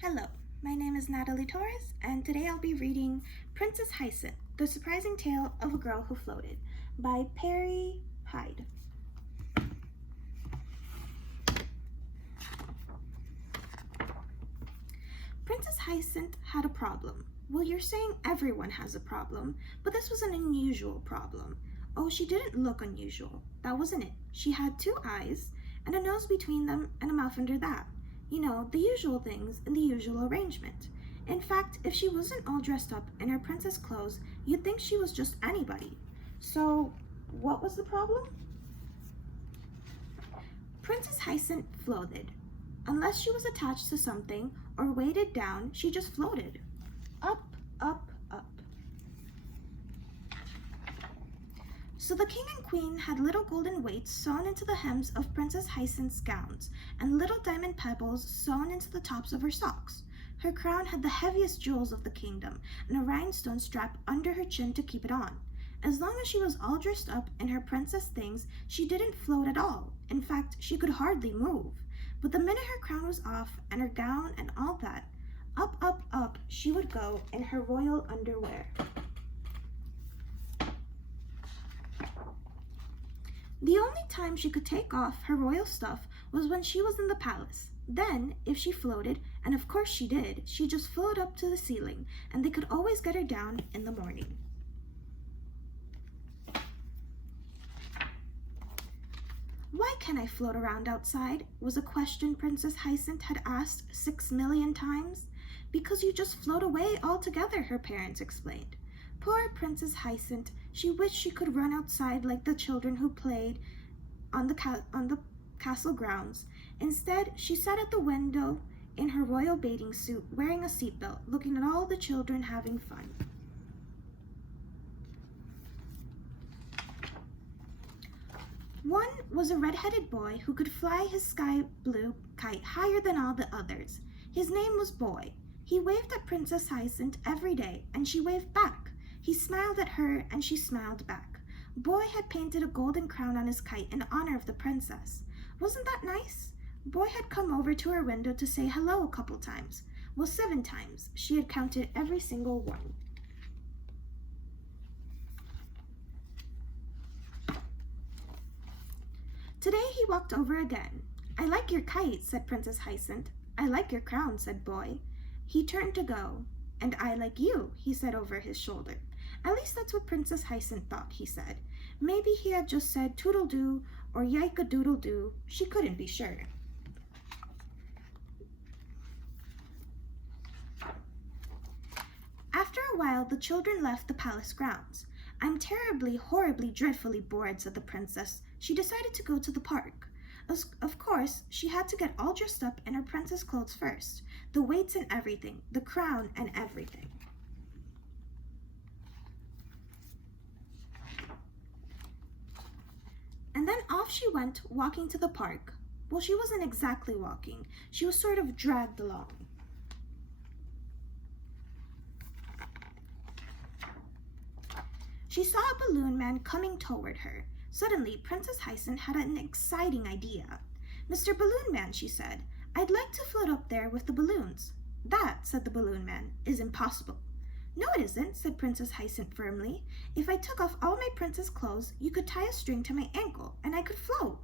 Hello, my name is Natalie Torres, and today I'll be reading Princess Hyacinth, The Surprising Tale of a Girl Who Floated by Perry Hyde. Princess Hyacinth had a problem. Well, you're saying everyone has a problem, but this was an unusual problem. Oh, she didn't look unusual. That wasn't it. She had 2 eyes, and a nose between them, and a mouth under that. You know, the usual things in the usual arrangement. In fact, if she wasn't all dressed up in her princess clothes, you'd think she was just anybody. So, what was the problem? Princess Hyacinth floated. Unless she was attached to something or weighted down, she just floated. Up, up, up. So the king and queen had little golden weights sewn into the hems of Princess Hyacinth's gowns, and little diamond pebbles sewn into the tops of her socks. Her crown had the heaviest jewels of the kingdom, and a rhinestone strap under her chin to keep it on. As long as she was all dressed up in her princess things, she didn't float at all. In fact, she could hardly move. But the minute her crown was off, and her gown and all that, up, up, up she would go in her royal underwear. The only time she could take off her royal stuff was when she was in the palace. Then, if she floated, and of course she did, she'd just float up to the ceiling, and they could always get her down in the morning. Why can't I float around outside? Was a question Princess Hyacinth had asked 6 million times. Because you just float away altogether, her parents explained. Poor Princess Hyacinth, she wished she could run outside like the children who played on the castle grounds. Instead, she sat at the window in her royal bathing suit, wearing a seatbelt, looking at all the children having fun. One was a red-headed boy who could fly his sky blue kite higher than all the others. His name was Boy. He waved at Princess Hyacinth every day, and she waved back. He smiled at her, and she smiled back. Boy had painted a golden crown on his kite in honor of the princess. Wasn't that nice? Boy had come over to her window to say hello a couple times. Well, 7 times. She had counted every single one. Today he walked over again. I like your kite, said Princess Hyacinth. I like your crown, said Boy. He turned to go. And I like you, he said over his shoulder. At least that's what Princess Hyacinth thought, he said. Maybe he had just said toodle-doo or yike-a-doodle-doo. She couldn't be sure. After a while, the children left the palace grounds. I'm terribly, horribly, dreadfully bored, said the princess. She decided to go to the park. Of course, she had to get all dressed up in her princess clothes first. The weights and everything, the crown and everything. And then off she went, walking to the park. Well, she wasn't exactly walking. She was sort of dragged along. She saw a balloon man coming toward her. Suddenly, Princess Hyacinth had an exciting idea. Mr. Balloon Man, she said, I'd like to float up there with the balloons. That, said the balloon man, is impossible. No, it isn't, said Princess Hyacinth firmly. If I took off all my princess clothes, you could tie a string to my ankle, and I could float.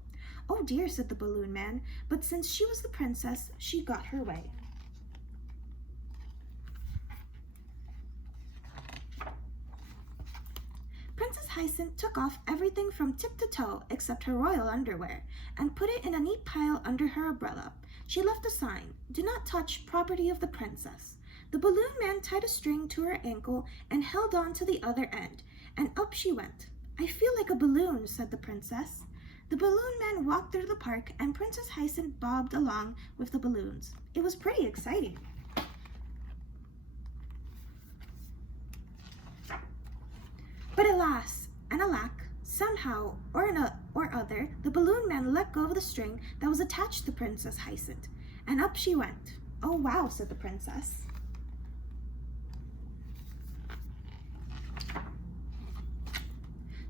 Oh dear, said the balloon man, but since she was the princess, she got her way. Princess Hyacinth took off everything from tip to toe except her royal underwear and put it in a neat pile under her umbrella. She left a sign, Do not touch property of the princess. The balloon man tied a string to her ankle and held on to the other end, and up she went. I feel like a balloon, said the princess. The balloon man walked through the park, and Princess Hyacinth bobbed along with the balloons. It was pretty exciting. But alas and alack, somehow or other, the balloon man let go of the string that was attached to Princess Hyacinth, and up she went. Oh wow, said the princess.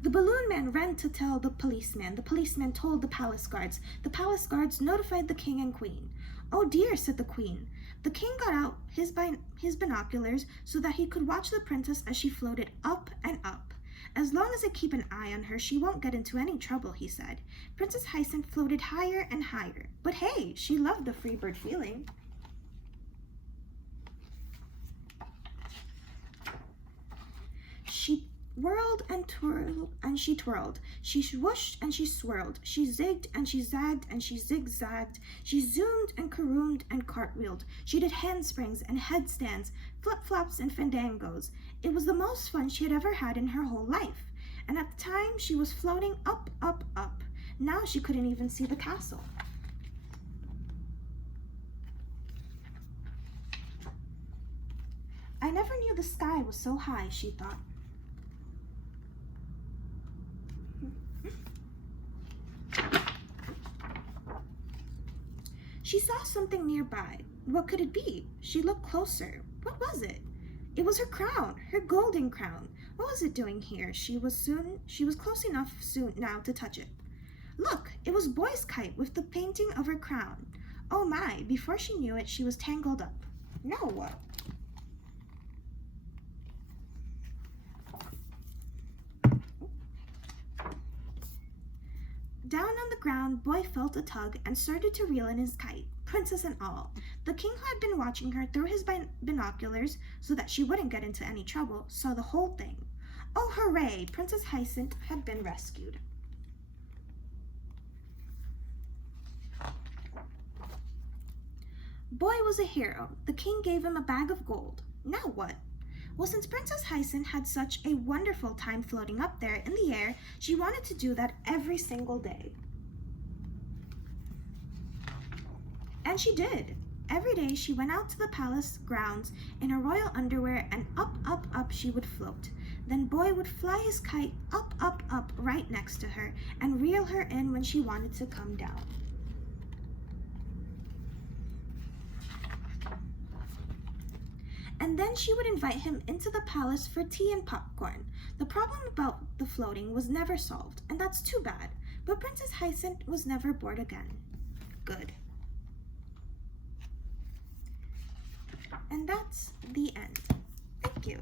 The balloon man ran to tell the policeman. The policeman told the palace guards. The palace guards notified the king and queen. "Oh dear," said the queen. The king got out his binoculars so that he could watch the princess as she floated up and up. "As long as I keep an eye on her, she won't get into any trouble," he said. Princess Hyacinth floated higher and higher. But hey, she loved the free bird feeling. She whirled and twirled and she twirled. She swooshed and she swirled. She zigged and she zagged and she zigzagged. She zoomed and caroomed and cartwheeled. She did handsprings and headstands, flip-flops and fandangos. It was the most fun she had ever had in her whole life. And at the time, she was floating up, up, up. Now she couldn't even see the castle. "I never knew the sky was so high," she thought. She saw something nearby. What could it be? She looked closer. What was it? It was her crown, her golden crown. What was it doing here? She was close enough soon now to touch it. Look, it was Boy's kite with the painting of her crown. Oh my, before she knew it, she was tangled up. Now what? Down on the ground, Boy felt a tug and started to reel in his kite, princess and all. The king, who had been watching her through his binoculars so that she wouldn't get into any trouble, saw the whole thing. Oh, hooray! Princess Hyacinth had been rescued. Boy was a hero. The king gave him a bag of gold. Now what? Well, since Princess Hyacinth had such a wonderful time floating up there in the air, she wanted to do that every single day. And she did. Every day she went out to the palace grounds in her royal underwear, and up, up, up she would float. Then Boy would fly his kite up, up, up right next to her and reel her in when she wanted to come down. And then she would invite him into the palace for tea and popcorn. The problem about the floating was never solved, and that's too bad. But Princess Hyacinth was never bored again. Good. And that's the end. Thank you.